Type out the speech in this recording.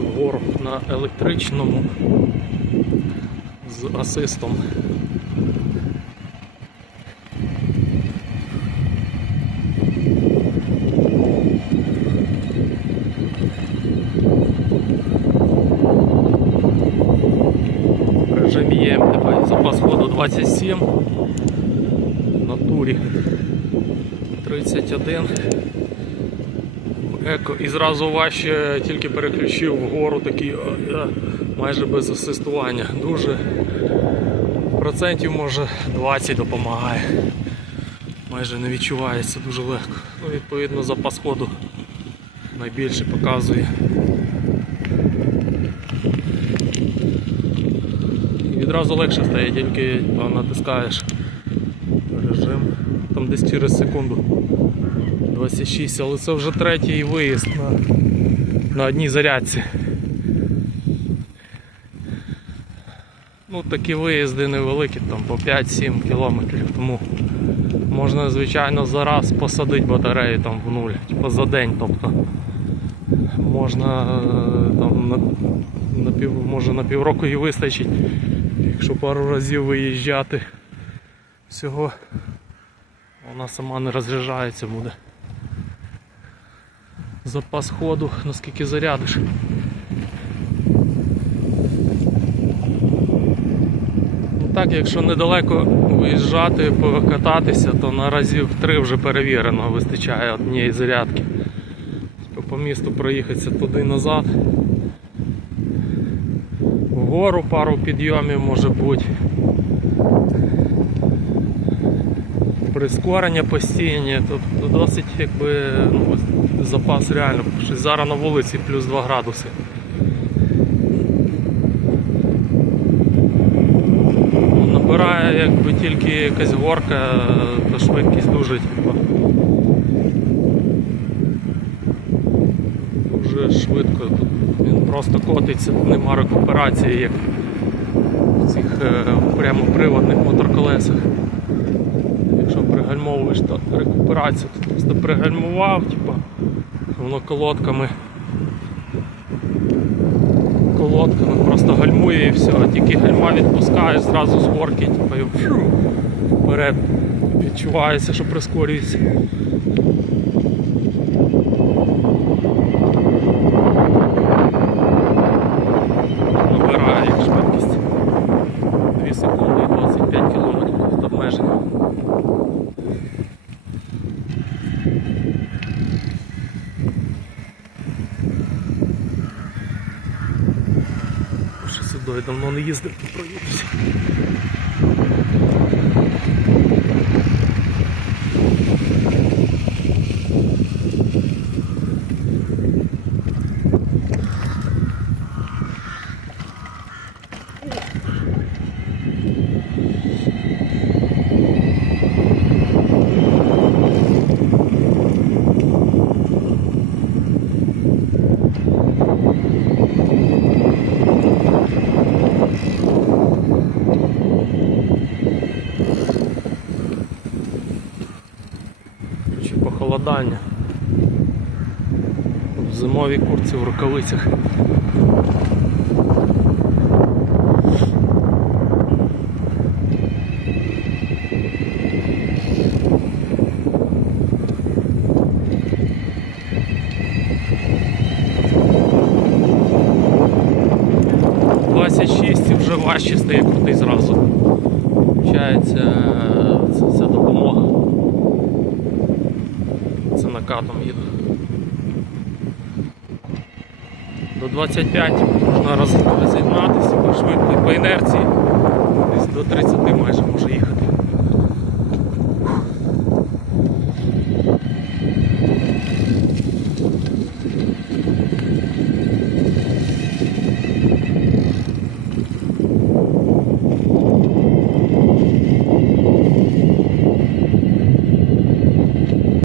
вгору на електричному з асистом. В режимі ЄМТП запас ходу 27, на турі 31. І зразу важче тільки переключив вгору такий е, е, майже без асистування. Дуже процентів може 20 допомагає. Майже не відчувається дуже легко. Ну, відповідно, запас ходу найбільше показує. Відразу легше стає, тільки натискаєш режим. Там десь через секунду. 26, але це вже третій виїзд на, на одній зарядці. Ну, такі виїзди невеликі, там по 5-7 кілометрів, тому можна, звичайно, зараз посадити батарею там в нуль, типу за день, тобто можна е, там на, на пів, може на півроку і вистачить, якщо пару разів виїжджати всього, вона сама не розряджається буде запас ходу, наскільки зарядиш. Ну так, якщо недалеко виїжджати, покататися, то на разів три вже перевірено, вистачає однієї зарядки. По місту проїхатися туди і назад. Вгору пару підйомів може бути. Прискорення постійні, тобто досить якби ну, запас реально, щось зараз на вулиці плюс 2 градуси. Набирає якби тільки якась горка, то швидкість дуже типу. Дуже швидко. Тут він просто котиться, нема рекуперації, як в цих е, прямоприводних моторколесах. Пригальмовуєш, то рекуперація, то просто пригальмував, типу, воно колодками. Колодками просто гальмує і все. Тільки гальма відпускаєш, зразу з горки, типу, і фью, вперед. Відчувається, що прискорюється. Набирає як швидкість. 2 секунди і 25 км від обмеження. водою давно не їздив, то проїдуся. Thank you. Похолодання. В зимовій курці в рукавицях. Вже важче стає крутий зразу. Получається, це, це допомога. Накатом їду. До 25 можна роз- розігнатися по по інерції. Десь до 30 майже може їхати.